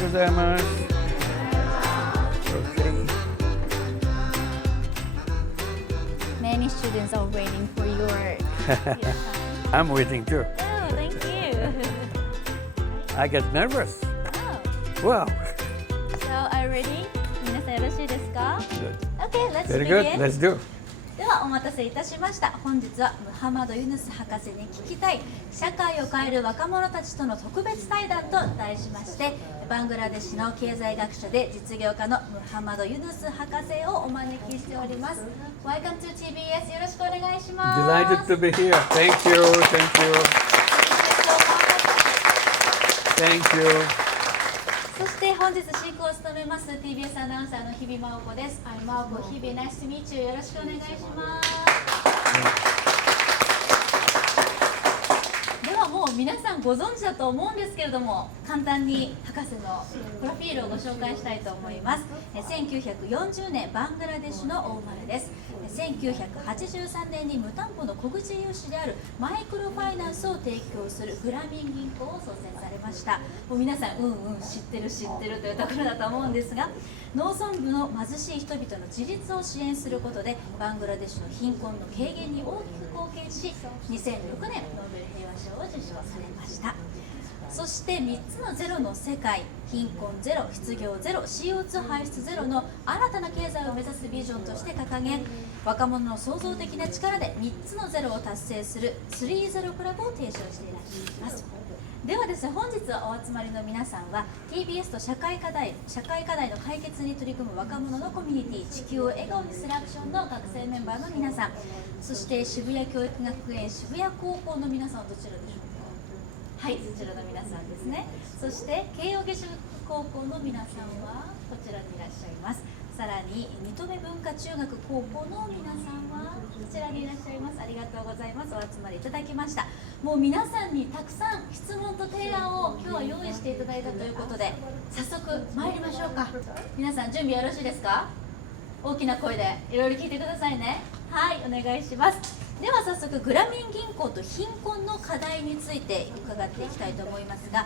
ございます。Okay. Many students are waiting for your I'm waiting too. Oh, thank you. I get nervous. Oh, Wow. so are you ready? 皆さんよろしいですか Good. Okay, let's Very good. begin. Let's do. ではお待たせいたしました。本日はムハマド・ユヌス博士に聞きたい社会を変える若者たちとの特別対談と題しまして、バングラデシュの経済学者で実業家のムハマド・ユヌス博士をお招きしております。Welcome to TBS。よろしくお願いします。 Delighted to be here. Thank you. Thank you. Thank you. そして本日進行を務めます TBS アナウンサーの日比真央子です。I'm 真央子。日比 Nice to meet you。よろしくお願いします。ではもう皆さんご存知だと思うんですけれども、簡単に博士のプロフィールをご紹介したいと思います。1940年バングラデシュの大生まれです。1983年に無担保の小口融資であるマイクロファイナンスを提供するグラミン銀行を創設されました。もう皆さん知ってるというところだと思うんですが、農村部の貧しい人々の自立を支援することでバングラデシュの貧困の軽減に大きく貢献し、2006年ノーベル平和賞を受賞されました。そして3つのゼロの世界、貧困ゼロ、失業ゼロ、CO2 排出ゼロの新たな経済を目指すビジョンとして掲げ、若者の創造的な力で3つのゼロを達成する3-0クラブを提唱していらっしゃいます。ではですね、本日お集まりの皆さんは TBS と社会課題の解決に取り組む若者のコミュニティ、地球を笑顔にするアクションの学生メンバーの皆さん、そして渋谷教育学園渋谷高校の皆さんはどちらでしょうか。はい、そちらの皆さんですね。そして慶應義塾高校の皆さんはこちらにいらっしゃいます。さらに新留文化中学高校の皆さんはこちらにいらっしゃいます。ありがとうございます。お集まりいただきました。もう皆さんにたくさん質問と提案を今日は用意していただいたということで、早速参りましょうか。皆さん準備よろしいですか。大きな声でいろいろ聞いてくださいね。はい、お願いします。では早速グラミン銀行と貧困の課題について伺っていきたいと思いますが、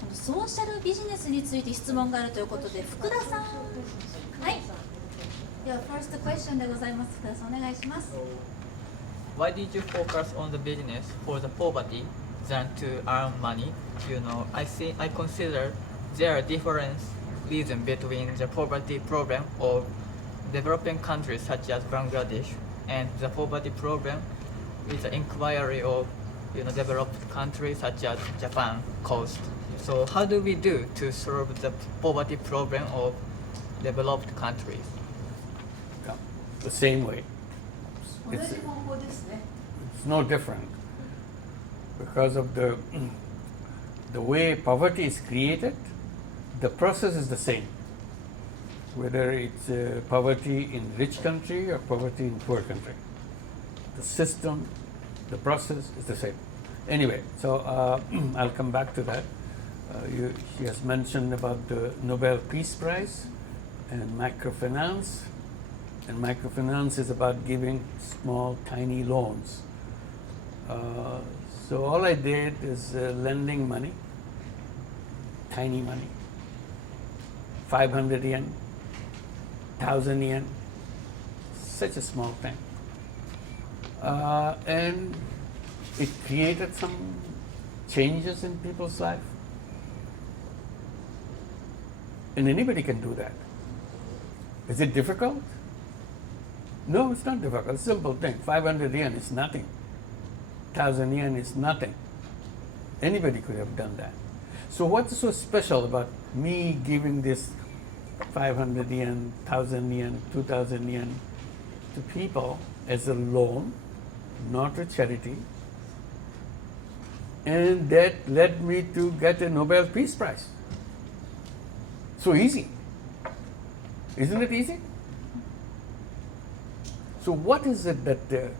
このソーシャルビジネスについて質問があるということで、福田さん。はい、ではファーストクエスチョンでございます。福田さんお願いします。 Why did you focus on the business for the poverty than to earn money? I consider there are different reasons between the poverty problem of developing countries such as Bangladesh and the poverty problem with the inquiry of developed countries such as Japan caused. So how do we do to solve the poverty problem of developed countries? Yeah, the same way. It's no different because of the way poverty is created. The process is the same, whether it's poverty in rich country or poverty in poor country. The system, the process is the same. Anyway, so I'll come back to that. She has mentioned about the Nobel Peace Prize and microfinance. And microfinance is about giving small, tiny loans. So all I did is lending money, tiny money, 500 yen, 1,000 yen, such a small thing. And it created some changes in people's life. And anybody can do that. Is it difficult? No, it's not difficult. It's a simple thing. 500 yen is nothing. 1,000 yen is nothing. Anybody could have done that. So what's so special about me giving this 500 yen, 1,000 yen, 2,000 yen to people as a loan, not a charity, and that led me to get a Nobel Peace Prize. So easy. Isn't it easy? So what is it that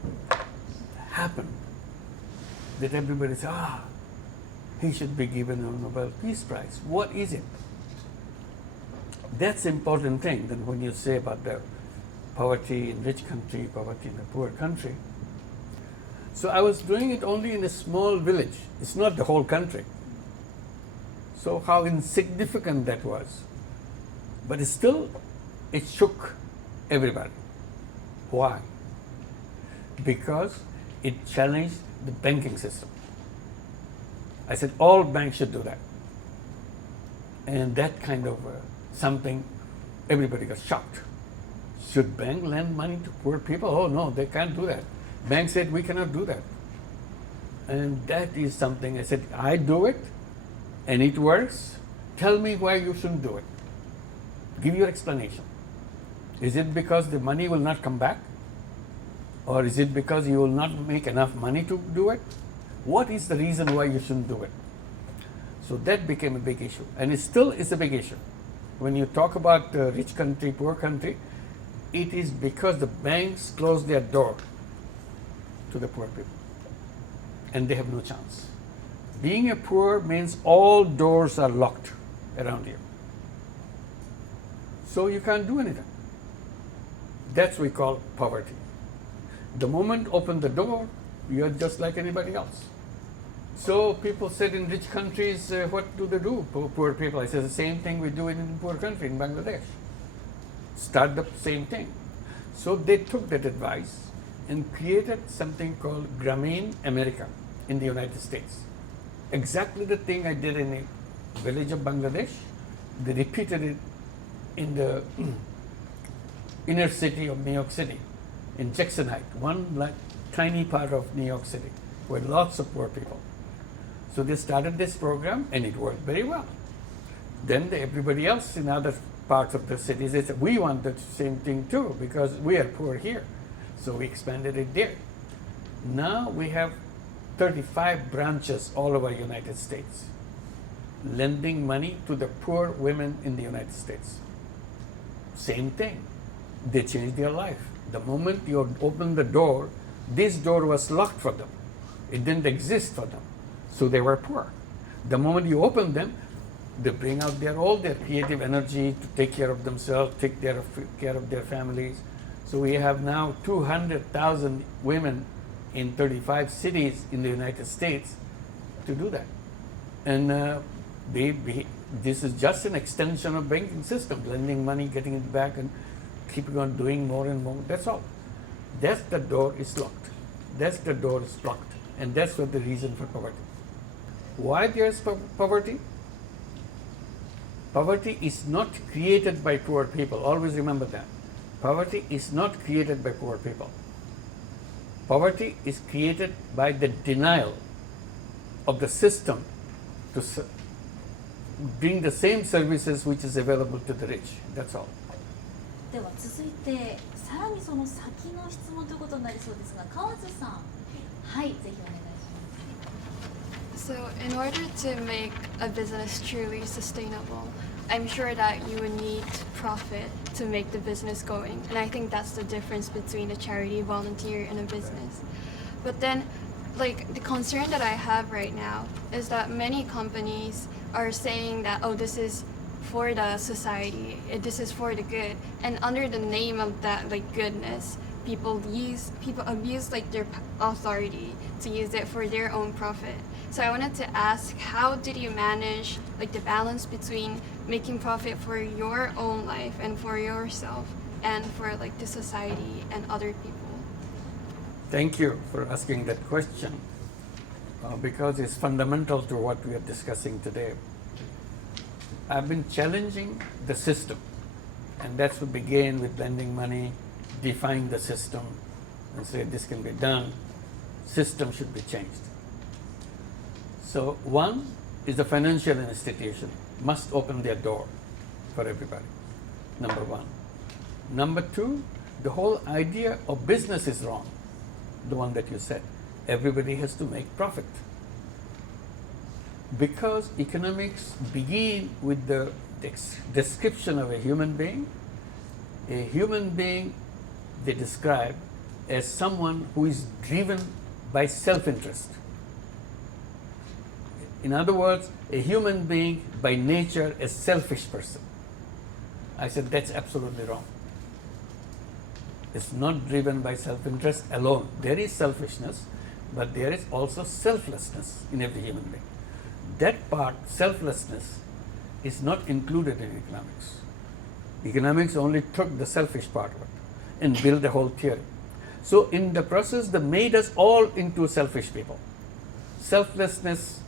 happened that everybody says, he should be given a Nobel Peace Prize? What is it? That's the important thing than when you say about the poverty in rich country, poverty in a poor country. So I was doing it only in a small village. It's not the whole country. So how insignificant that was. But still, it shook everybody. Why? Because it challenged the banking system. I said all banks should do that. And that kind of something, everybody got shocked. Should bank lend money to poor people? Oh no, they can't do that. Bank said we cannot do that. And that is something I said, I do it and it works. Tell me why you shouldn't do it. Give your explanation. Is it because the money will not come back? Or is it because you will not make enough money to do it? What is the reason why you shouldn't do it? So that became a big issue. And it still is a big issue. When you talk about rich country, poor country, it is because the banks close their door to the poor people. And they have no chance. Being a poor means all doors are locked around you. So you can't do anything. That's what we call poverty. The moment you open the door, you're just like anybody else. So people said in rich countries, what do they do for poor people? I said the same thing we do in poor country, in Bangladesh. Start the same thing. So they took that advice and created something called Grameen America in the United States. Exactly the thing I did in a village of Bangladesh, they repeated it in the inner city of New York City, in Jackson Heights, one tiny part of New York City, with lots of poor people. So they started this program and it worked very well. Then everybody else in other parts of the city, they said, we want the same thing too because we are poor here. So we expanded it there. Now we have 35 branches all over the United States, lending money to the poor women in the United States. Same thing. They changed their life. The moment you open the door, this door was locked for them. It didn't exist for them. So they were poor. The moment you open them, they bring out all their creative energy to take care of themselves, take care of their families. So we have now 200,000 women in 35 cities in the United States to do that. And this is just an extension of banking system, lending money, getting it back, and keeping on doing more and more. That's all. That's the door is locked. That's the door is blocked. And that's what the reason for poverty. Why there is poverty? Poverty is not created by poor people. Always remember that. Poverty is not created by poor people. Poverty is created by the denial of the system to bring the same services which is available to the rich. That's all. では続いてさらにその先の質問ということになりそうですが、川津さん、はい、ぜひお願いします。 So, in order to make a business truly sustainable, I'm sure that you would need profit to make the business going. And I think that's the difference between a charity, volunteer, and a business. But then, like, the concern that I have right now is that many companies are saying that, oh, this is for the society, this is for the good. And under the name of that, like, goodness, people abuse like their authority to use it for their own profit. So I wanted to ask, how did you manage like the balance between making profit for your own life and for yourself and for like the society and other people? Thank you for asking that question because it's fundamental to what we are discussing today. I've been challenging the system, and that's what began with lending money, define the system, and say this can be done. System should be changed. So one is the financial institution must open their door for everybody, number one. Number two, the whole idea of business is wrong, the one that you said. Everybody has to make profit. Because economics begin with the description of a human being they describe as someone who is driven by self-interest. In other words, a human being by nature a selfish person. I said that's absolutely wrong. It's not driven by self-interest alone. There is selfishness, but there is also selflessness in every human being. that part, selflessness, is not included in economics. Economics only took the selfish part of it and built the whole theory. So in the process, they made us all into selfish people. Selflessness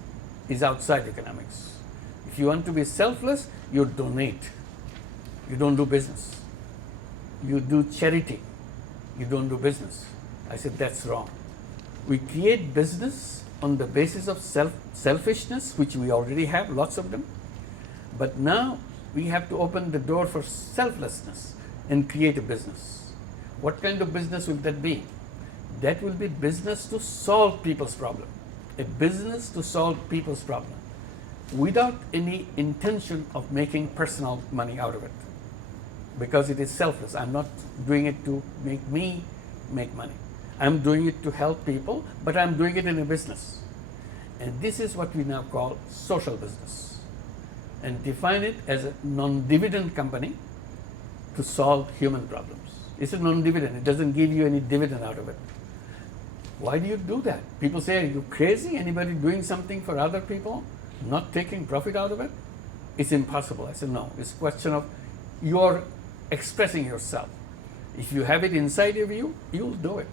is outside economics. If you want to be selfless, you donate. You don't do business. You do charity. You don't do business. I said, that's wrong. We create business on the basis of selfishness, which we already have, lots of them. But now we have to open the door for selflessness and create a business. What kind of business will that be? That will be business to solve people's problem. A business to solve people's problem without any intention of making personal money out of it. Because it is selfless. I'm not doing it to make me make money. I'm doing it to help people, but I'm doing it in a business. And this is what we now call social business. And define it as a non-dividend company to solve human problems. It's a non-dividend. It doesn't give you any dividend out of it. Why do you do that? People say, are you crazy? Anybody doing something for other people, not taking profit out of it? It's impossible. I said, no. It's a question of you're expressing yourself. If you have it inside of you, you'll do it.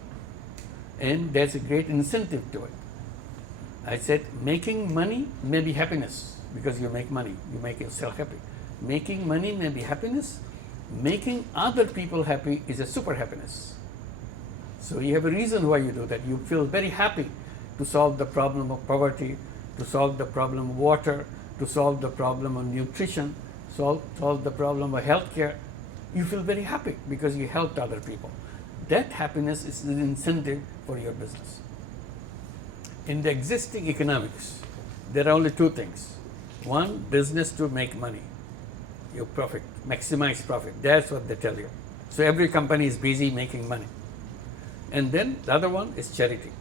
And there's a great incentive to it. I said, making money may be happiness because you make money. You make yourself happy. Making money may be happiness. Making other people happy is a super happiness. So you have a reason why you do that. You feel very happy to solve the problem of poverty, to solve the problem of water, to solve the problem of nutrition, solve the problem of healthcare. You feel very happy because you helped other people. That happiness is an incentive for your business. In the existing economics, there are only two things. One, business to make money. Your profit, maximize profit. That's what they tell you. So every company is busy making money. And then the other one is charity.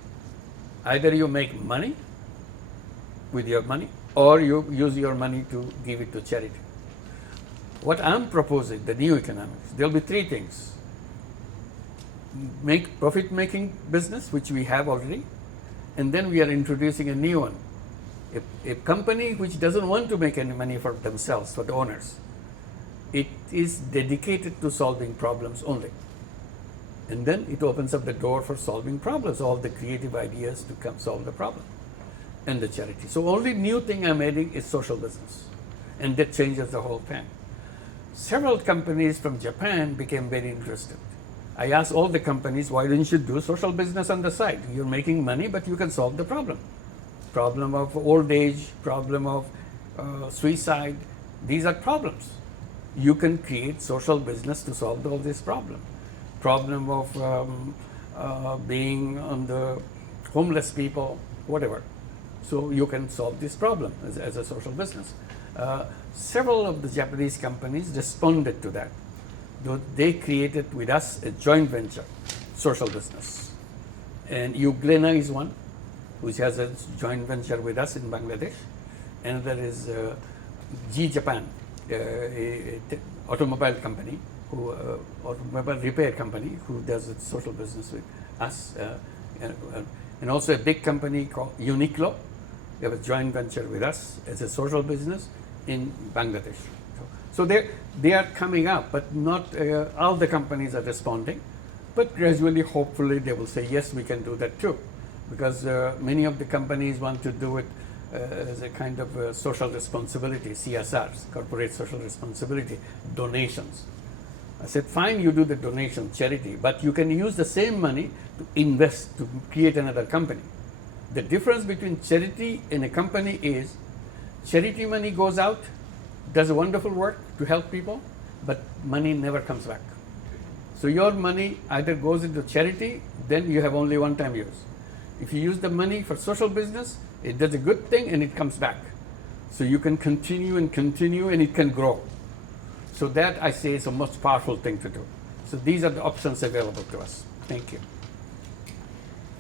Either you make money with your money or you use your money to give it to charity. What I'm proposing, the new economics, there'll be three things. Make profit-making business, which we have already, and then we are introducing a new one. A company which doesn't want to make any money for themselves, for the owners, it is dedicated to solving problems only. And then it opens up the door for solving problems, all the creative ideas to come solve the problem, and the charity. So only new thing I'm adding is social business, and that changes the whole thing. Several companies from Japan became very interested. I asked all the companies, why don't you do social business on the side? You're making money, but you can solve the problem. Problem of old age, problem of suicide, these are problems. You can create social business to solve all these problems. Problem of being on the homeless people, whatever. So you can solve this problem as a social business. Several of the Japanese companies responded to that. They created with us a joint venture, social business. And Uglena is one, which has a joint venture with us in Bangladesh. And there is G Japan, automobile company, automobile repair company, who does a social business with us. And also a big company called Uniqlo. They have a joint venture with us as a social business in Bangladesh. So they are coming up, but not all the companies are responding. But gradually, hopefully, they will say, yes, we can do that too. Because many of the companies want to do it as a kind of social responsibility, CSRs, corporate social responsibility, donations. I said, fine, you do the donation, charity, but you can use the same money to invest, to create another company. The difference between charity and a company is charity money goes out, does a wonderful work to help people, but money never comes back. So your money either goes into charity, then you have only one-time use. If you use the money for social business, it does a good thing and it comes back. So you can continue and it can grow. So that, I say, is the most powerful thing to do. So these are the options available to us. Thank you.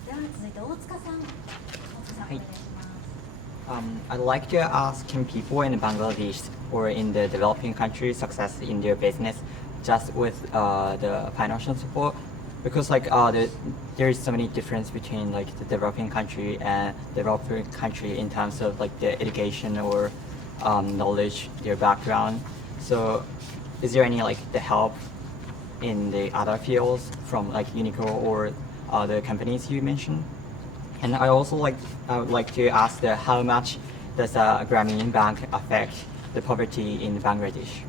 では続いて大塚さん、大塚さんお願いします。I'd like to ask, can people in Bangladesh or in the developing countries success in their business just with the financial support, because there is so many difference between like the developing country and developing country in terms of like their education or knowledge, their background. So is there any like the help in the other fields from like Uniqlo or other companies you mentioned? And I would like to ask how much does a Grameen Bank affect the poverty in Bangladesh?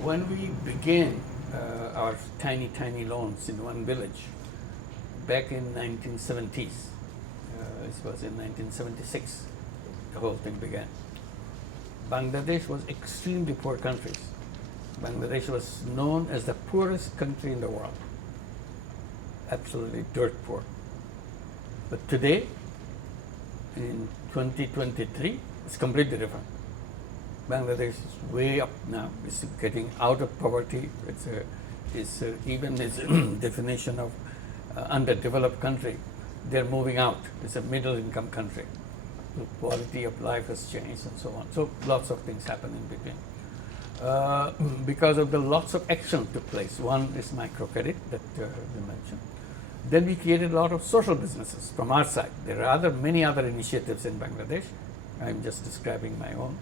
When we began our tiny loans in one village back in 1970s, this was in 1976, the whole thing began. Bangladesh was extremely poor country. Bangladesh was known as the poorest country in the world. Absolutely dirt poor. But today, in 2023, it's completely different. Bangladesh is way up now. It's getting out of poverty. Even its definition of underdeveloped country, they're moving out. It's a middle income country. The quality of life has changed and so on. So lots of things happen in between. Because of the lots of action took place. One is microcredit that you mentioned. Then we created a lot of social businesses from our side. There are many other initiatives in Bangladesh. I'm just describing my own.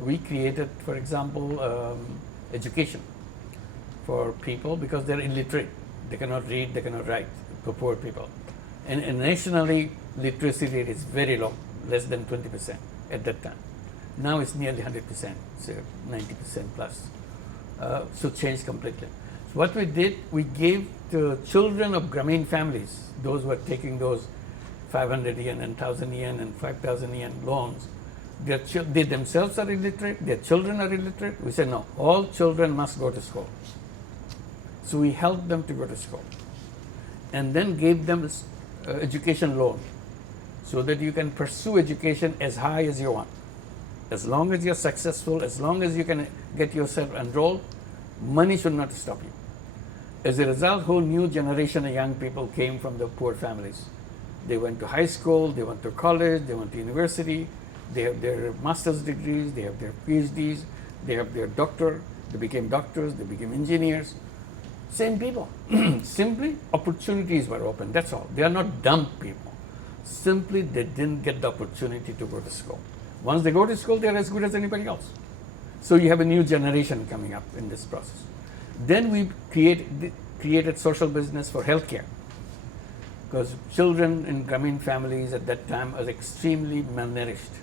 We created, for example, education for people because they're illiterate. They cannot read, they cannot write, for poor people. And nationally, literacy rate is very low, less than 20% at that time. Now it's nearly 100%, so 90% plus. So changed completely. So what we did, we gave the children of Grameen families, those who were taking those 500 yen and 1,000 yen and 5,000 yen loans, they themselves are illiterate, their children are illiterate. We said, no, all children must go to school. So we helped them to go to school and then gave them education loan so that you can pursue education as high as you want. As long as you're successful, as long as you can get yourself enrolled, money should not stop you. As a result, whole new generation of young people came from the poor families. They went to high school, they went to college, they went to university, they have their master's degrees, they have their PhDs, they have their doctor, they became doctors, they became engineers. Same people. Simply, opportunities were open, that's all. They are not dumb people. Simply, they didn't get the opportunity to go to school. Once they go to school, they're as good as anybody else. So you have a new generation coming up in this process. Then we created social business for healthcare, because children in Grameen families at that time are extremely malnourished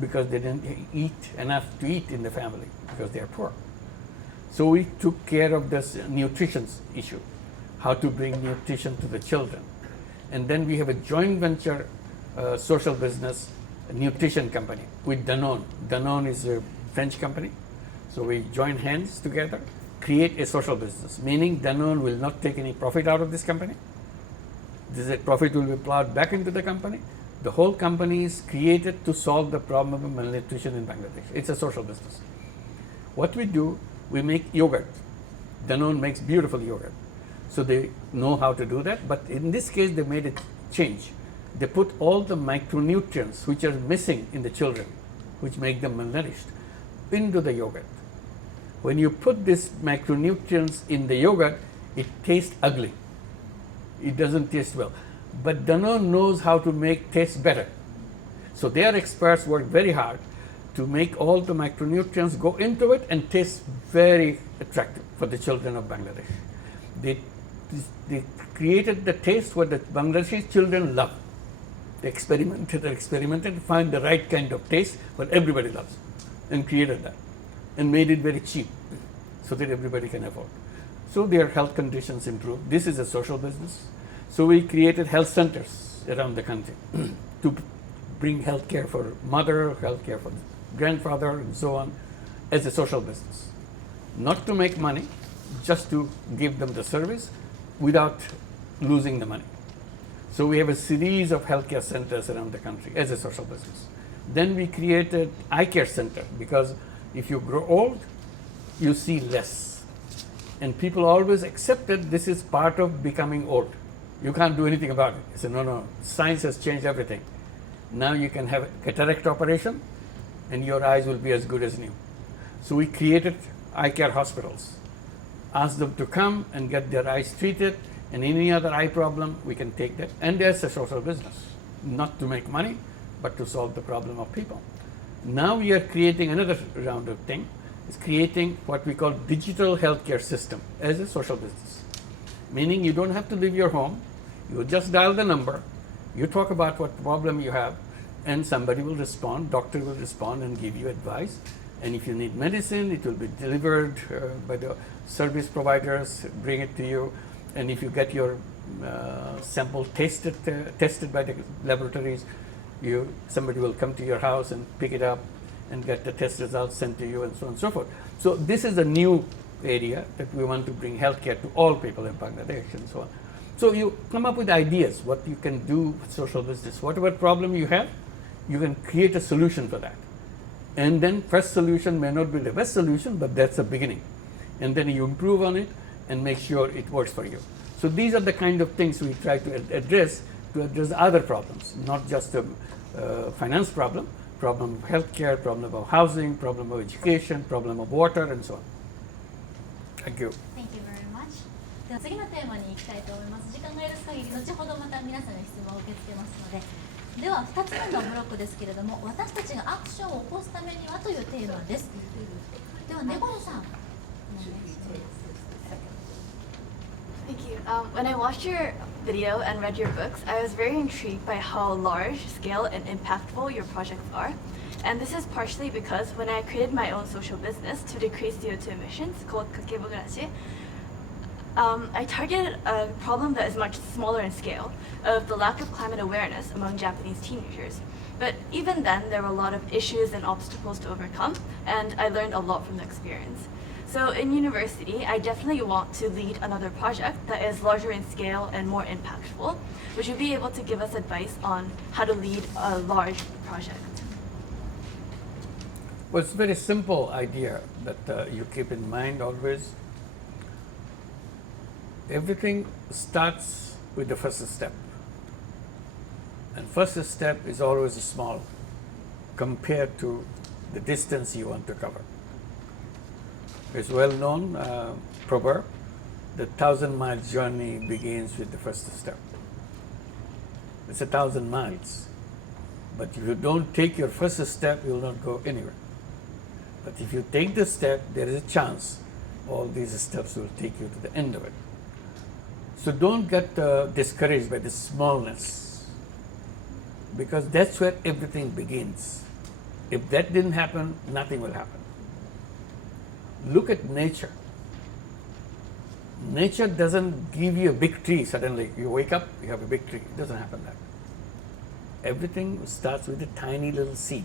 because they didn't eat enough to eat in the family because they are poor. So we took care of this nutrition issue, how to bring nutrition to the children. And then we have a joint venture social business nutrition company with Danone. Danone is a French company. So we join hands together, create a social business, meaning Danone will not take any profit out of this company. This profit will be plowed back into the company. The whole company is created to solve the problem of malnutrition in Bangladesh. It's a social business. What we do, we make yogurt. Danone makes beautiful yogurt. So they know how to do that, but in this case they made a change. They put all the micronutrients which are missing in the children, which make them malnourished, into the yogurt. When you put these micronutrients in the yogurt, it tastes ugly. It doesn't taste well. But Danone knows how to make taste better. So their experts work very hard to make all the micronutrients go into it and taste very attractive for the children of Bangladesh. They created the taste what the Bangladeshi children love. They experimented, find the right kind of taste what everybody loves, and created that, and made it very cheap so that everybody can afford. So their health conditions improved. This is a social business. So we created health centers around the country to bring health care for mother, health care for grandfather, and so on, as a social business. Not to make money, just to give them the service without losing the money. So we have a series of healthcare centers around the country as a social business. Then we created eye care center, because if you grow old, you see less. And people always accepted this is part of becoming old. You can't do anything about it. I said, no, science has changed everything. Now you can have a cataract operation and your eyes will be as good as new. So we created eye care hospitals. ask them to come and get their eyes treated, and any other eye problem, we can take that. And there's a social business, not to make money, but to solve the problem of people. Now we are creating another round of thing. It's creating what we call digital healthcare system as a social business. Meaning you don't have to leave your home. You just dial the number. You talk about what problem you have, and somebody will respond, doctor will respond and give you advice. And if you need medicine, it will be delivered by the service providers, bring it to you. And if you get your sample tested by the laboratories, somebody will come to your house and pick it up and get the test results sent to you, and so on and so forth. So this is a new area that we want to bring healthcare to all people in Bangladesh and so on. So you come up with ideas, what you can do with social business. Whatever problem you have, you can create a solution for that. And then first solution may not be the best solution, but that's a beginning. And then you improve on it and make sure it works for you. So these are the kind of things we try to address other problems, not just a finance problem of healthcare, problem of housing, problem of education, problem of water, and so on. Thank you. Thank you very much. では次のテーマに行きたいと思います。時間が許す限り、後ほどまた皆さんの質問を受け付けますので。では2つ目のブロックですけれども、私たちがアクションを起こすためにはというテーマです。では、根頃さん。Thank you. When I watched your video and read your books, I was very intrigued by how large scale and impactful your projects are. And this is partially because when I created my own social business to decrease CO2 emissions called Kakebogarashi, I targeted a problem that is much smaller in scale of the lack of climate awareness among Japanese teenagers. But even then, there were a lot of issues and obstacles to overcome, and I learned a lot from the experience. So in university, I definitely want to lead another project that is larger in scale and more impactful. Would you be able to give us advice on how to lead a large project? Well, it's a very simple idea that you keep in mind always. Everything starts with the first step. And first step is always small compared to the distance you want to cover. It's well-known proverb, the 1,000-mile journey begins with the first step. It's 1,000 miles. But if you don't take your first step, you will not go anywhere. But if you take the step, there is a chance all these steps will take you to the end of it. So don't get discouraged by the smallness, because that's where everything begins. If that didn't happen, nothing will happen. Look at nature. Nature doesn't give you a big tree suddenly. You wake up, you have a big tree. It doesn't happen that way. Everything starts with a tiny little seed.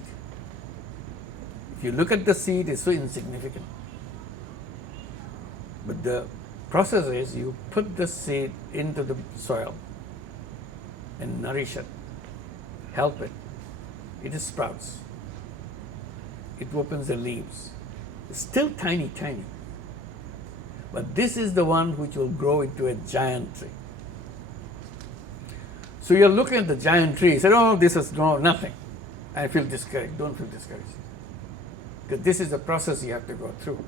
If you look at the seed, it's so insignificant. But the process is you put the seed into the soil and nourish it, help it. It sprouts. It opens the leaves. It's still tiny, tiny. But this is the one which will grow into a giant tree. So you're looking at the giant tree, you say, oh, this is nothing. I feel discouraged. Don't feel discouraged. Because this is the process you have to go through.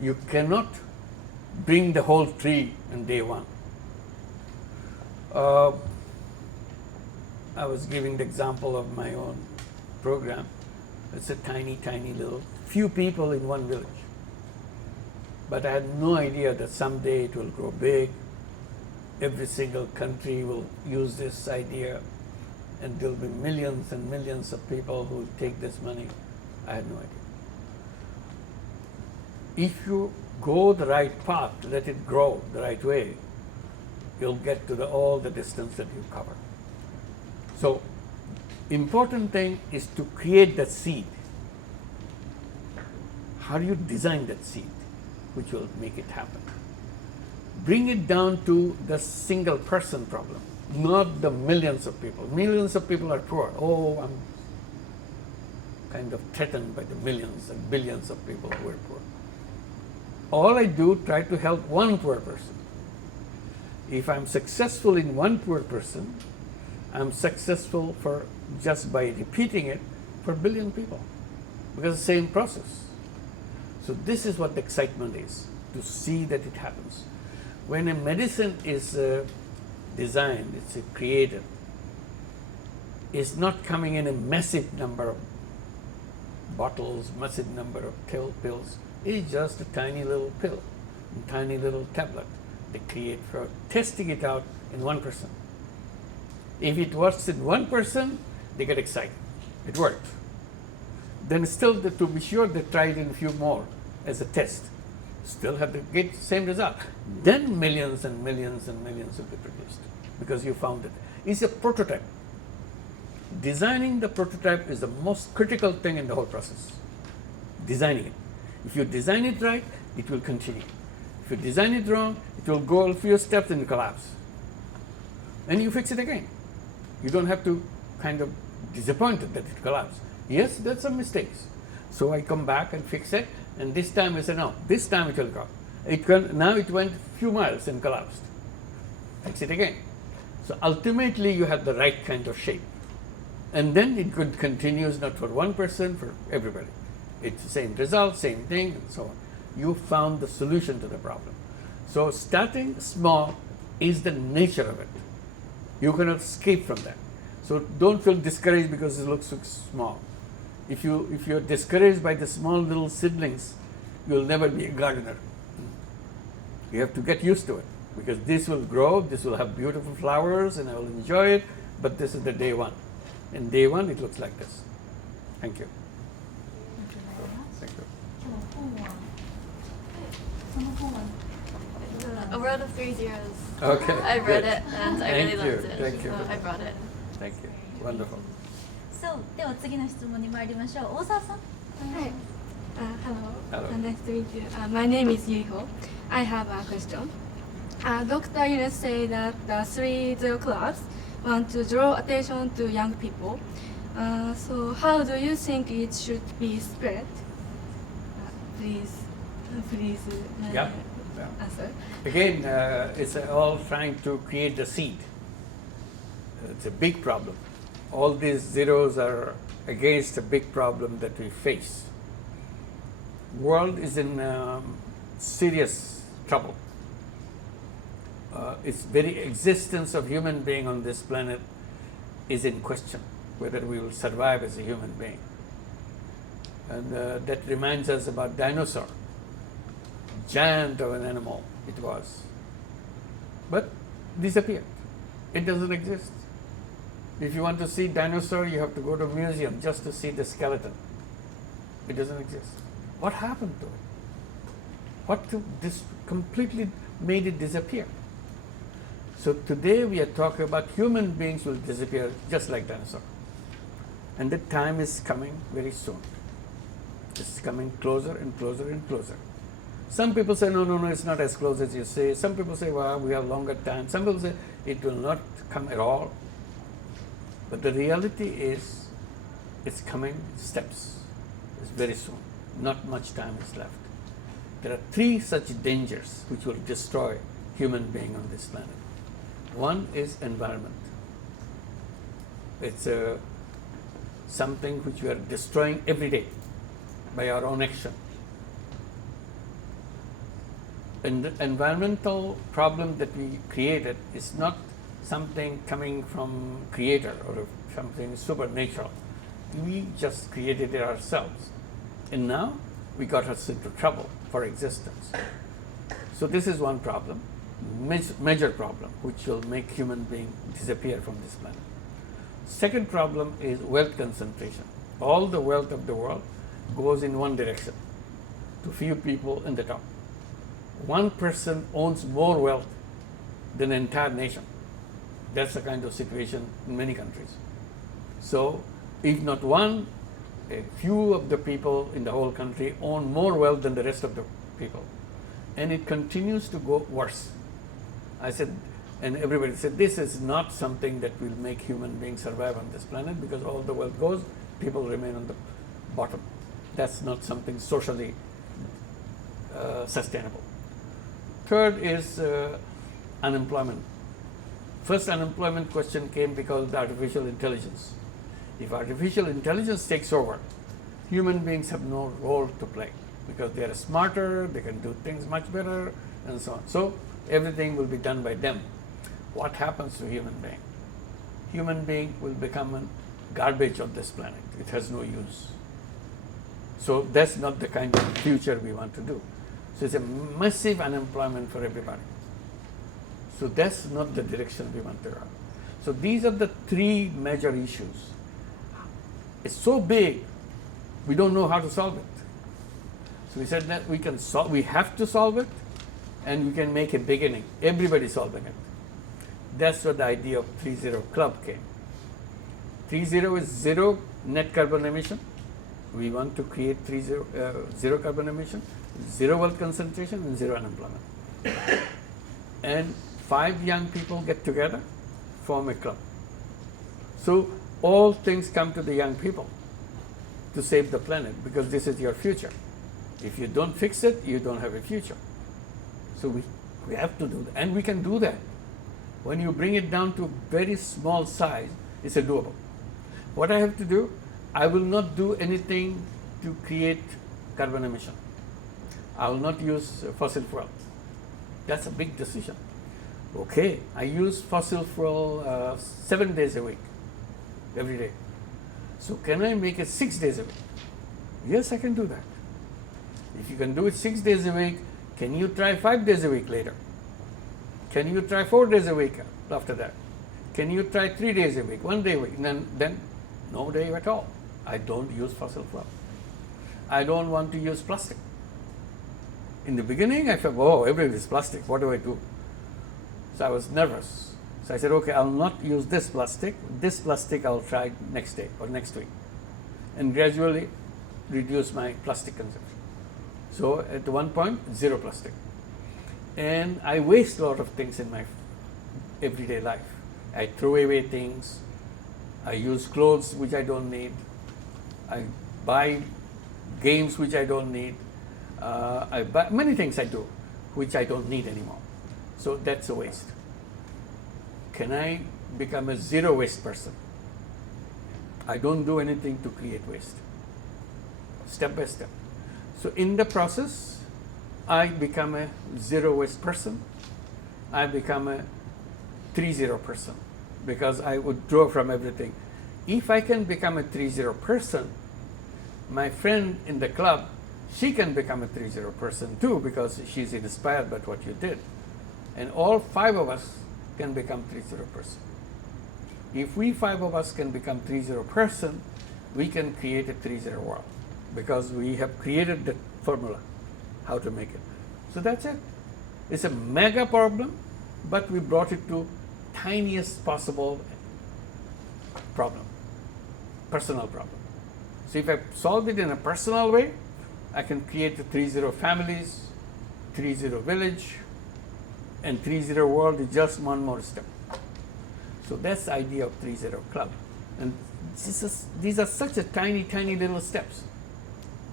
You cannot bring the whole tree on day one. I was giving the example of my own program. It's a tiny, tiny little, few people in one village. But I had no idea that someday it will grow big. Every single country will use this idea, and there will be millions and millions of people who will take this money. I had no idea. If you go the right path, let it grow the right way, you'll get to all the distance that you cover. So, important thing is to create that seed. How do you design that seed, which will make it happen? Bring it down to the single person problem, not the millions of people. Millions of people are poor. Oh, I'm kind of threatened by the millions and billions of people who are poor. All I do, try to help one poor person. If I'm successful in one poor person, I'm successful for just by repeating it for a billion people, because the same process. So this is what the excitement is. to see that it happens. When a medicine is designed, it's created, it's not coming in a massive number of bottles, massive number of pills. It's just a tiny little pill, a tiny little tablet they create for testing it out in one person. If it works in one person, they get excited. It worked. Then still, to be sure, they tried in a few more as a test. Still have to get the same result. Then millions and millions and millions will be produced because you found it. It's a prototype. Designing the prototype is the most critical thing in the whole process. Designing it. If you design it right, it will continue. If you design it wrong, it will go a few steps and collapse. And you fix it again. You don't have to kind of disappointed that it collapsed. Yes, there's some mistakes. So I come back and fix it, and this time I say, no, this time it will go. Now it went a few miles and collapsed. Fix it again. So ultimately you have the right kind of shape. And then it could continues not for one person, for everybody. It's the same result, same thing, and so on. You found the solution to the problem. So starting small is the nature of it. You cannot escape from that. So don't feel discouraged because it looks so small. If you're discouraged by the small little seedlings, you'll never be a gardener. You have to get used to it because this will grow, this will have beautiful flowers, and I will enjoy it. But this is the day one. In day one, it looks like this. Thank you. Thank you. その本は A World of Three Zeros. Okay. I read good. it and I Thank really you, loved it. thank you. So I brought it. Thank you. Wonderful. So では次の質問に参りましょう。大沢さん。 Hi. Hello. Hello. Nice to meet you. My name is Yuho. I have a question. Dr. Yunus said that the 3-0 clubs want to draw attention to young people. So how do you think it should be spread? Please Yeah. answer. Again, it's all trying to create the seed. It's a big problem. All these zeros are against a big problem that we face. World is in serious trouble. Its very existence of human being on this planet is in question, whether we will survive as a human being. And that reminds us about dinosaur. Giant of an animal it was, but disappeared. It doesn't exist. If you want to see dinosaur, you have to go to a museum just to see the skeleton. It doesn't exist. What happened to it? This completely made it disappear. So today we are talking about human beings will disappear just like dinosaur. And the time is coming very soon. It's coming closer and closer and closer. Some people say, no, it's not as close as you say. Some people say, well, we have longer time. Some people say, it will not come at all. But the reality is, it's coming steps. It's very soon. Not much time is left. There are 3 such dangers which will destroy human being on this planet. One is environment. It's something which we are destroying every day by our own action. And the environmental problem that we created is not something coming from creator or something supernatural. We just created it ourselves. And now we got us into trouble for existence. So this is one problem, major problem, which will make human being disappear from this planet. Second problem is wealth concentration. All the wealth of the world goes in one direction, to few people in the top. One person owns more wealth than an entire nation. That's the kind of situation in many countries. So if not one, a few of the people in the whole country own more wealth than the rest of the people. And it continues to go worse. I said, and everybody said, this is not something that will make human beings survive on this planet because all the wealth goes, people remain on the bottom. That's not something socially sustainable. Third is unemployment. First unemployment question came because of the artificial intelligence. If artificial intelligence takes over, human beings have no role to play. because they are smarter, they can do things much better, and so on. So everything will be done by them. What happens to human being? Human being will become a garbage on this planet. It has no use. So that's not the kind of future we want to do. So it's a massive unemployment for everybody. So that's not the direction we want to go. So these are the three major issues. It's so big, we don't know how to solve it. So we said that we have to solve it, and we can make a beginning. Everybody solving it. That's what the idea of 3-0 Club came. 3-0 is zero net carbon emission. We want to create zero carbon emission, zero wealth concentration, and zero unemployment. And 5 young people get together, form a club. So all things come to the young people to save the planet, because this is your future. If you don't fix it, you don't have a future. So we have to do that, and we can do that. When you bring it down to very small size, it's doable. What I have to do, I will not do anything to create carbon emission. I will not use fossil fuel. That's a big decision. Okay, I use fossil fuel 7 days a week, every day. So can I make it 6 days a week? Yes, I can do that. If you can do it 6 days a week, can you try 5 days a week later? Can you try 4 days a week after that? Can you try 3 days a week, 1 day a week? Then no day at all. I don't use fossil fuel. I don't want to use plastic. In the beginning, I thought, oh, everything is plastic. What do I do? So I was nervous. So I said, okay, I'll not use this plastic. This plastic I'll try next day or next week. And gradually reduce my plastic consumption. So at one point, zero plastic. And I waste a lot of things in my everyday life. I throw away things. I use clothes which I don't need. I buy games which I don't need. I buy many things I do which I don't need anymore. So that's a waste. Can I become a zero waste person? I don't do anything to create waste. Step by step. So in the process, I become a zero waste person. I become a 3-0 person, because I withdraw from everything. If I can become a 3-0 person, my friend in the club, she can become a 3-0 person too, because she's inspired by what you did. And all 5 of us can become 3-0 person. If we 5 of us can become 3-0 person, we can create a 3-0 world, because we have created the formula, how to make it. So that's it. It's a mega problem, but we brought it to tiniest possible problem, personal problem. So if I solve it in a personal way, I can create the 3-0 families, 3-0 village, and 3-0 world is just one more step. So that's the idea of 3-0 club. And these are such a tiny, tiny little steps.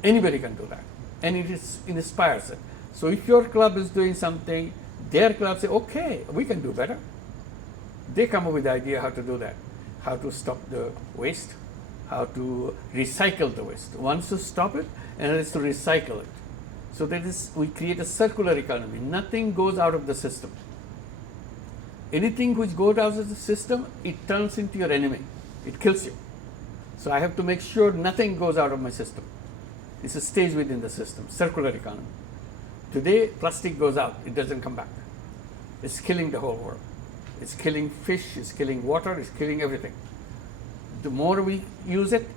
Anybody can do that. And it inspires it. So if your club is doing something, their club say, okay, we can do better. They come up with the idea how to do that, how to stop the waste, how to recycle the waste. Once to stop it, and it's to recycle it. So that is, we create a circular economy. Nothing goes out of the system. Anything which goes out of the system, it turns into your enemy. It kills you. So I have to make sure nothing goes out of my system. It stays within the system, circular economy. Today, plastic goes out, it doesn't come back. It's killing the whole world. It's killing fish, it's killing water, it's killing everything. The more we use it,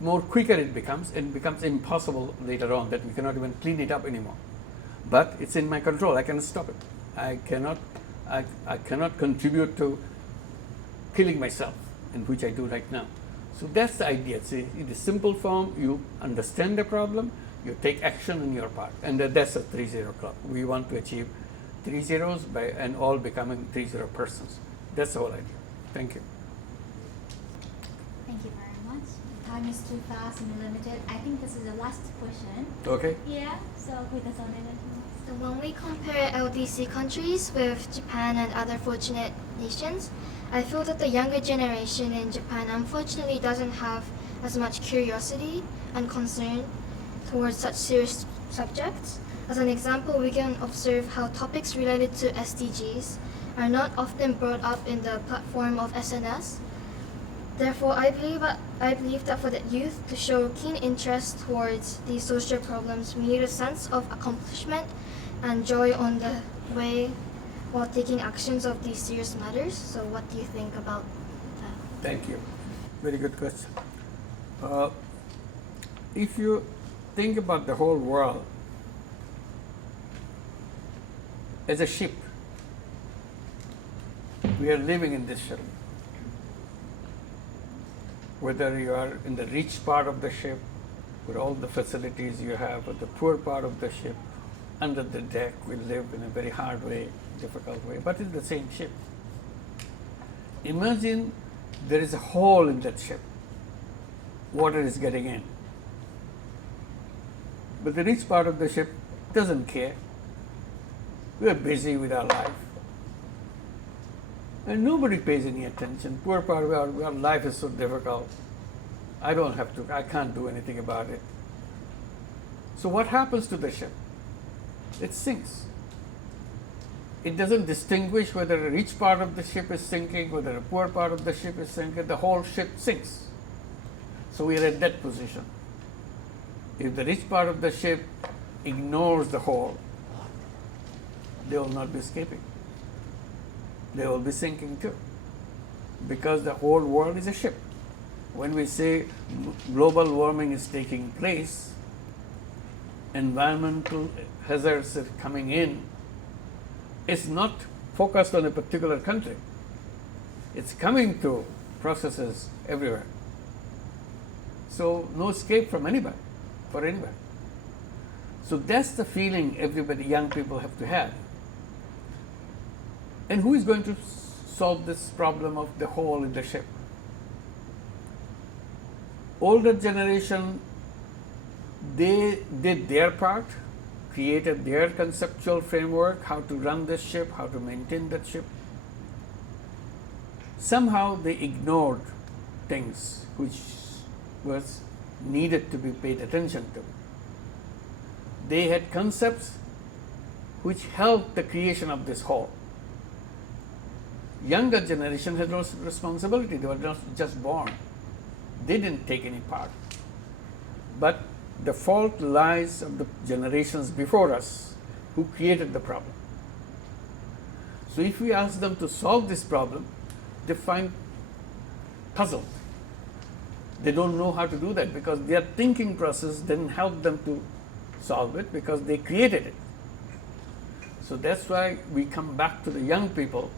more quicker it becomes, and becomes impossible later on that we cannot even clean it up anymore. But it's in my control, I can stop it. I cannot contribute to killing myself, in which I do right now. So that's the idea. It's in the simple form, you understand the problem, you take action on your part. And that's a 3-0 club. We want to achieve 3 zeros and all becoming 3-0 persons. That's the whole idea. Thank you. Thank you very much. Time is too fast and limited. I think this is the last question. Okay. Yeah, so Kuita-san, So when we compare LDC countries with Japan and other fortunate nations, I feel that the younger generation in Japan unfortunately doesn't have as much curiosity and concern towards such serious subjects. As an example, we can observe how topics related to SDGs are not often brought up in the platform of SNS. Therefore, I believe that for the youth to show keen interest towards these social problems, we need a sense of accomplishment and joy on the way while taking actions of these serious matters. So what do you think about that? Thank you. Very good question. If you think about the whole world as a ship, we are living in this ship. Whether you are in the rich part of the ship, with all the facilities you have, or the poor part of the ship, under the deck, we live in a very hard way, difficult way, but it's the same ship. Imagine there is a hole in that ship. Water is getting in. But the rich part of the ship doesn't care. We are busy with our life. And nobody pays any attention. Poor part of our life is so difficult. I can't do anything about it. So what happens to the ship? It sinks. It doesn't distinguish whether a rich part of the ship is sinking, whether a poor part of the ship is sinking. The whole ship sinks. So we are at that position. If the rich part of the ship ignores the whole, they will not be escaping. They will be sinking too, because the whole world is a ship. When we say global warming is taking place, environmental hazards are coming in, it's not focused on a particular country. It's coming through processes everywhere. So no escape from anybody, for anybody. So that's the feeling everybody, young people have to have. And who is going to solve this problem of the hole in the ship? Older generation, they did their part, created their conceptual framework, how to run this ship, how to maintain that ship. Somehow they ignored things which was needed to be paid attention to. They had concepts which helped the creation of this whole. Younger generation had no responsibility. They were not just born. They didn't take any part. But the fault lies of the generations before us who created the problem. So if we ask them to solve this problem, they find puzzled. They don't know how to do that because their thinking process didn't help them to solve it because they created it. So that's why we come back to the young people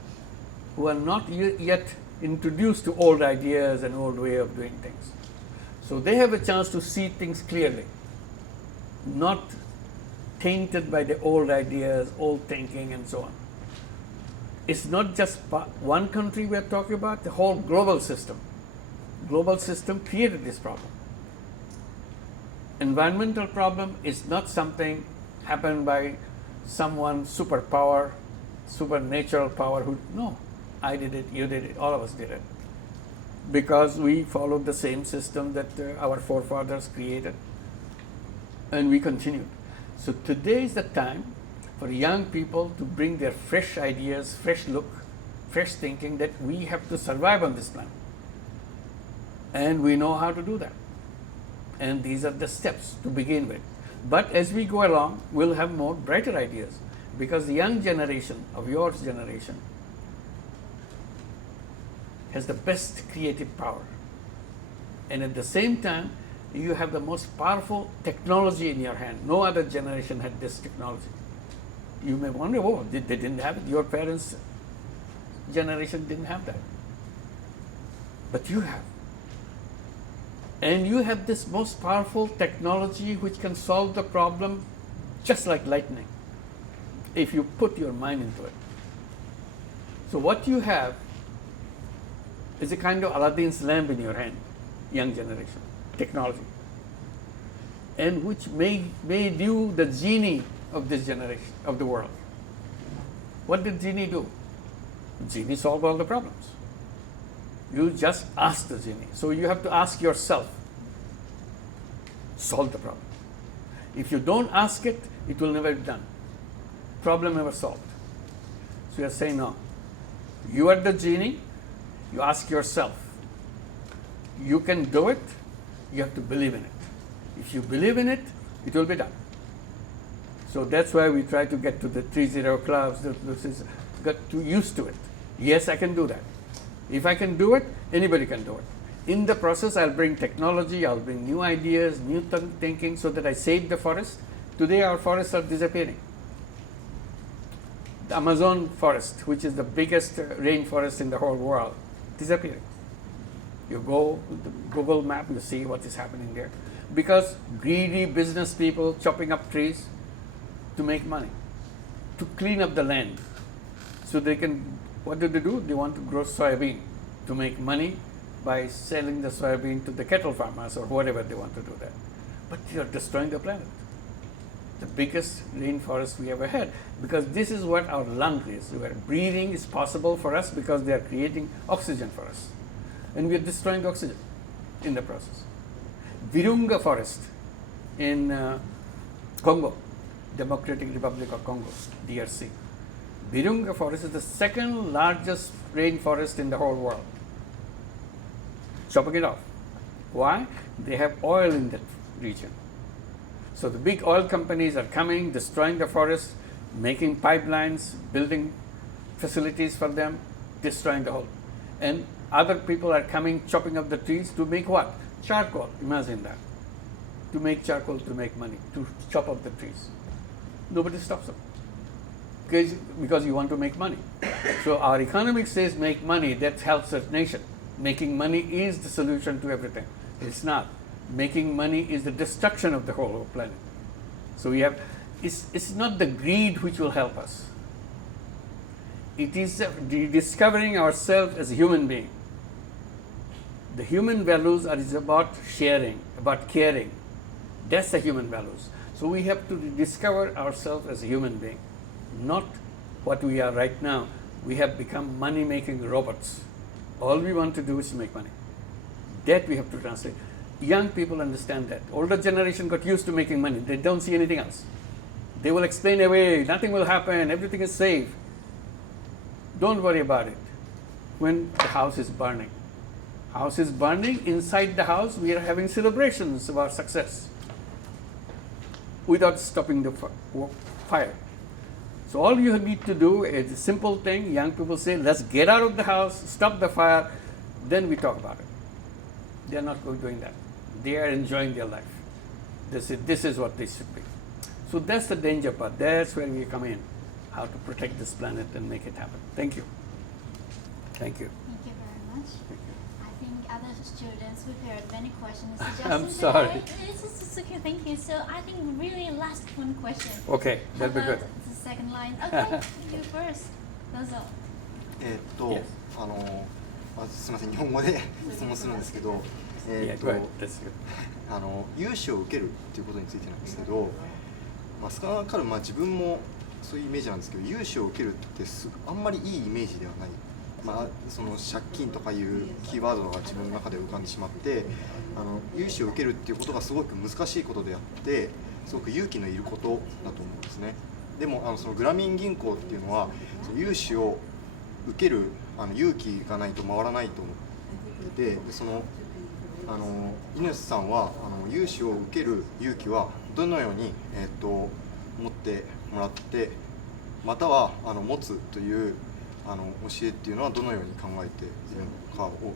who are not yet introduced to old ideas and old way of doing things. So they have a chance to see things clearly, not tainted by the old ideas, old thinking and so on. It's not just one country we are talking about, the whole global system. Global system created this problem. Environmental problem is not something happened by someone superpower, supernatural power who, no, I did it, you did it, all of us did it. Because we followed the same system that our forefathers created and we continued. So today is the time for young people to bring their fresh ideas, fresh look, fresh thinking that we have to survive on this planet. And we know how to do that. And these are the steps to begin with. But as we go along, we'll have more brighter ideas because the young generation of your generation has the best creative power. And at the same time, you have the most powerful technology in your hand. No other generation had this technology. You may wonder, oh, they didn't have it. Your parents' generation didn't have that. But you have. And you have this most powerful technology which can solve the problem just like lightning if you put your mind into it. So what you have is a kind of Aladdin's lamp in your hand, young generation, technology, and which made you the genie of this generation, of the world. What did genie do? Genie solved all the problems. You just ask the genie. So you have to ask yourself, solve the problem. If you don't ask it, it will never be done. Problem never solved. So we are saying no. You are the genie. You ask yourself. You can do it. You have to believe in it. If you believe in it, it will be done. So that's why we try to get to the 3-0 clubs. Got too used to it. Yes, I can do that. If I can do it, anybody can do it. In the process, I'll bring technology, I'll bring new ideas, new thinking so that I save the forest. Today, our forests are disappearing. The Amazon forest, which is the biggest rainforest in the whole world, disappearing. You go with the Google map, you see what is happening there. Because greedy business people chopping up trees to make money, to clean up the land. So they can, what do? They want to grow soybean to make money by selling the soybean to the cattle farmers or whatever they want to do that. But they are destroying the planet. The biggest rainforest we ever had, because this is what our lung is. Where breathing is possible for us because they are creating oxygen for us. And we are destroying the oxygen in the process. Virunga forest in Congo, Democratic Republic of Congo, DRC. Virunga forest is the second largest rainforest in the whole world. Chopping it off. Why? They have oil in that region. So the big oil companies are coming, destroying the forest, making pipelines, building facilities for them, destroying the whole. And other people are coming, chopping up the trees to make what? Charcoal. Imagine that. To make charcoal, to make money, to chop up the trees. Nobody stops them. Because you want to make money. So our economics says make money, that helps a nation. Making money is the solution to everything. It's not. Making money is the destruction of the whole planet. So we have, it's not the greed which will help us. It is discovering ourselves as a human being. The human values is about sharing, about caring. That's the human values. So we have to discover ourselves as a human being, not what we are right now. We have become money-making robots. All we want to do is make money. That we have to translate. Young people understand that. Older generation got used to making money. They don't see anything else. They will explain away, nothing will happen, everything is safe. Don't worry about it. When the house is burning. House is burning, inside the house we are having celebrations of our success without stopping the fire. So all you need to do is a simple thing. Young people say, let's get out of the house, stop the fire, then we talk about it. They are not doing that. They are enjoying their life. This is what they should be. So that's the danger part. That's where we come in, how to protect this planet and make it happen. Thank you. Thank you. Thank you very much. Thank you. I think other students prepared many questions. I'm sorry. It's okay, thank you. So I think really last one question. Okay, that'll be How good. about the second line? Okay, you first. どうぞ。Yes. すみません、日本語で質問するんですけど、Yeah, go ahead. That's good. 融資を受けるっていうことについてなんですけど、少なからず自分もそういうイメージなんですけど、融資を受けるってあんまりいいイメージではない。その借金とかいうキーワードが自分の中で浮かんでしまって、融資を受けるっていうことがすごく難しいことであって、すごく勇気のいることだと思うんですね。でもそのグラミン銀行っていうのは、その融資を受ける勇気がないと回らないと思ってて、でそのユヌスさんは融資を受ける勇気はどのように、持ってもらって、または持つという教えっていうのはどのように考えているのかをお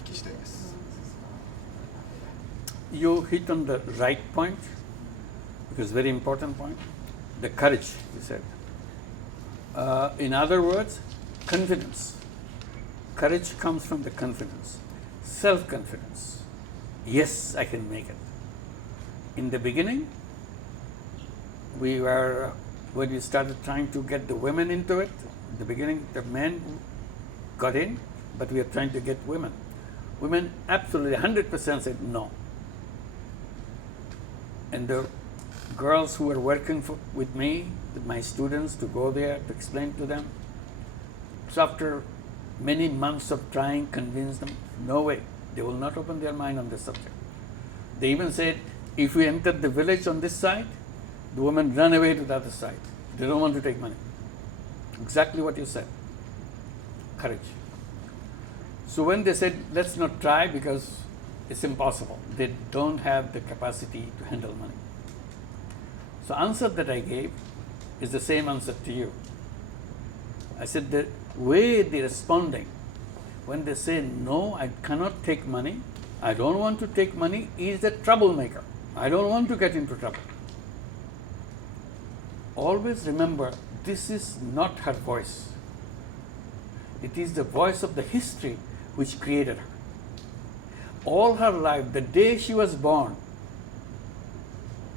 聞きしたいです。You hit on the right point, because very important point, the courage, you said. In other words, confidence. Courage comes from the confidence, self-confidence. Yes, I can make it. In the beginning, when we started trying to get the women into it, in the beginning the men got in, but we are trying to get women. Women absolutely 100% said no. And the girls who were working with me, my students, to go there to explain to them. So after many months of trying, convince them, no way, they will not open their mind on this subject. They even said, If we enter the village on this side, the women run away to the other side. They don't want to take money. Exactly what you said. Courage. So when they said, let's not try because it's impossible, they don't have the capacity to handle money. So answer that I gave is the same answer to you. I said the way they're responding when they say, no, I cannot take money, I don't want to take money, is a troublemaker. I don't want to get into trouble. Always remember, this is not her voice. It is the voice of the history which created her. All her life, the day she was born,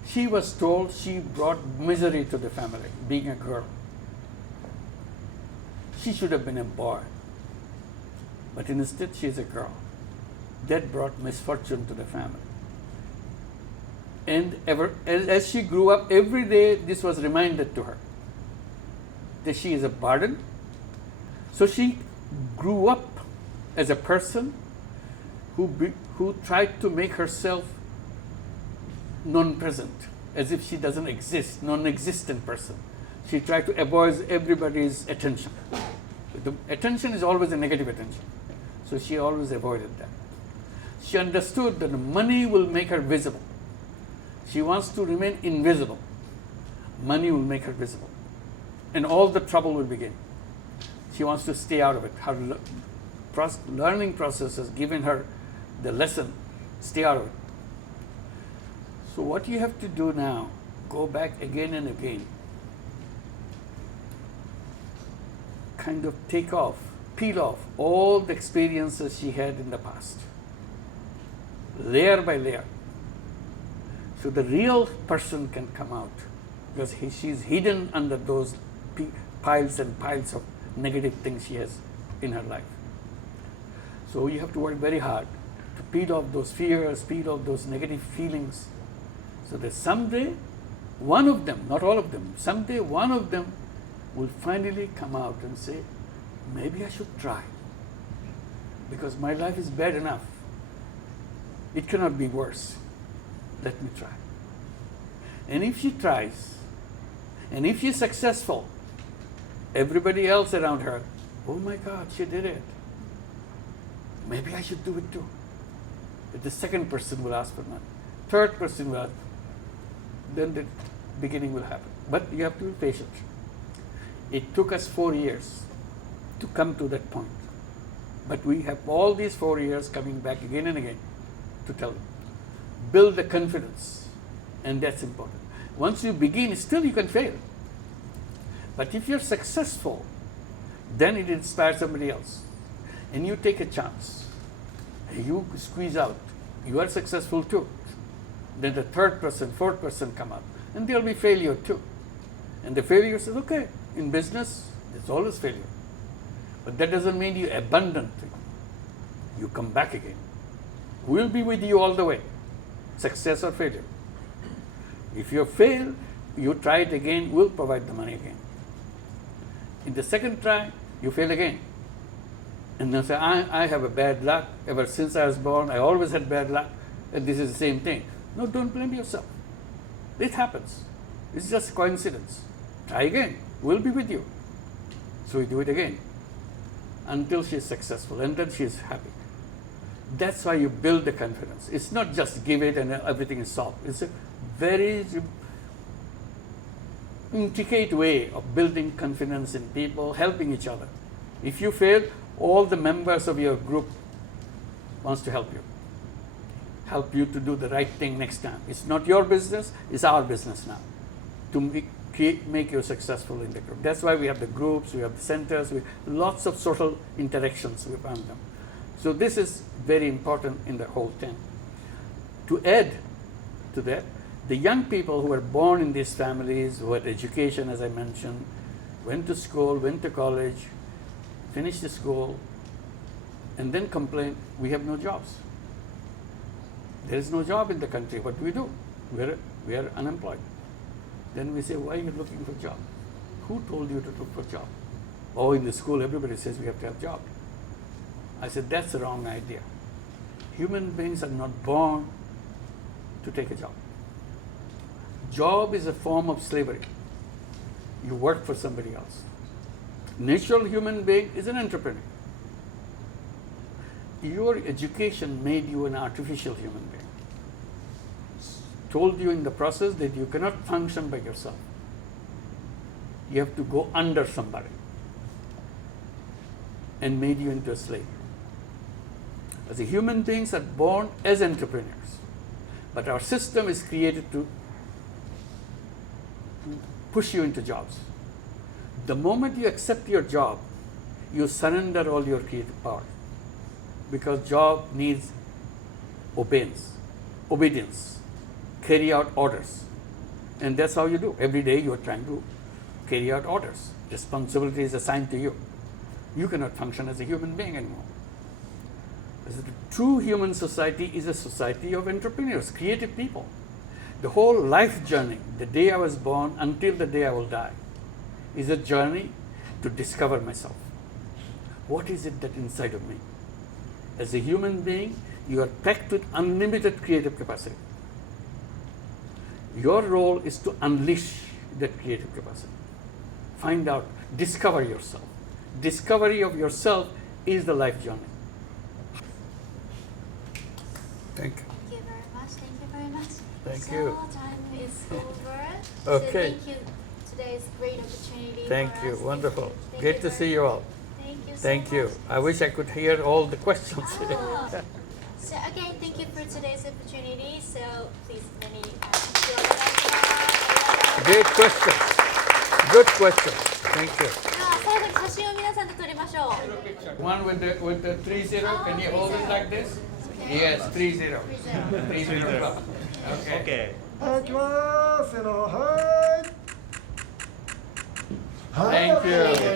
she was told she brought misery to the family, being a girl. She should have been a boy. But instead, she is a girl. That brought misfortune to the family. And as she grew up, every day this was reminded to her that she is a burden. So she grew up as a person who tried to make herself non-present, as if she doesn't exist, non-existent person. She tried to avoid everybody's attention. The attention is always a negative attention. So she always avoided that. She understood that money will make her visible. She wants to remain invisible. Money will make her visible. And all the trouble will begin. She wants to stay out of it. Her learning process has given her the lesson, stay out of it. So what you have to do now, go back again and again. Kind of take off, peel off all the experiences she had in the past. Layer by layer. So the real person can come out, because she's hidden under those piles and piles of negative things she has in her life. So you have to work very hard to peel off those fears, peel off those negative feelings, so that someday one of them, not all of them, someday one of them will finally come out and say, maybe I should try, because my life is bad enough. It cannot be worse. Let me try. And if she tries, and if she's successful, everybody else around her, oh my God, she did it. Maybe I should do it too. But the second person will ask for money. Third person will ask. Then the beginning will happen. But you have to be patient. It took us 4 years to come to that point. But we have all these 4 years coming back again and again to tell them. Build the confidence, and that's important. Once you begin, still you can fail. But if you're successful, then it inspires somebody else. And you take a chance. You squeeze out. You are successful too. Then the third person, fourth person come up. And there'll be failure too. And the failure says, okay, in business, there's always failure. But that doesn't mean you abandon it. You come back again. We'll be with you all the way. Success or failure. If you fail, you try it again, we'll provide the money again. In the second try, you fail again. And then say, I have a bad luck. Ever since I was born, I always had bad luck. And this is the same thing. No, don't blame yourself. It happens. It's just coincidence. Try again. We'll be with you. So we do it again. Until she's successful. And then she's happy. That's why you build the confidence. It's not just give it and everything is solved. It's a very intricate way of building confidence in people, helping each other. If you fail, all the members of your group wants to help you to do the right thing next time. It's not your business, it's our business now to make you successful in the group. That's why we have the groups, we have the centers, we have lots of social interactions with them. So this is very important in the whole thing. To add to that, the young people who were born in these families, who had education, as I mentioned, went to school, went to college, finished the school, and then complain, we have no jobs. There is no job in the country. What do? We are unemployed. Then we say, why are you looking for a job? Who told you to look for a job? Oh, in the school, everybody says we have to have a job. I said, that's the wrong idea. Human beings are not born to take a job. Job is a form of slavery. You work for somebody else. Natural human being is an entrepreneur. Your education made you an artificial human being. Told you in the process that you cannot function by yourself. You have to go under somebody, and made you into a slave. As a human beings are born as entrepreneurs, but our system is created to push you into jobs. The moment you accept your job, you surrender all your creative power, because job needs obedience, carry out orders, and that's how you do. Every day you are trying to carry out orders. Responsibility is assigned to you. You cannot function as a human being anymore. As a true human society is a society of entrepreneurs, creative people. The whole life journey, the day I was born until the day I will die, is a journey to discover myself. What is it that inside of me? As a human being, you are packed with unlimited creative capacity. Your role is to unleash that creative capacity. Find out, discover yourself. Discovery of yourself is the life journey. Thank you. Thank you very much. Thank you very much. Thank so you. Time is over. Okay. So thank you. Today is a great opportunity. Thank for you. us. Wonderful. Thank Great you to very see you all. Thank you. So Thank you. much. I wish I could hear all the questions. Oh. So again, thank you for today's opportunity. So please, many Great questions. Good questions. Thank you. 最後に写真を皆さんで撮りましょう。 One with the 30. Can you hold it like this? Yes, 30. 30. Okay. はい、行きます。せーの、はい。 Thank you.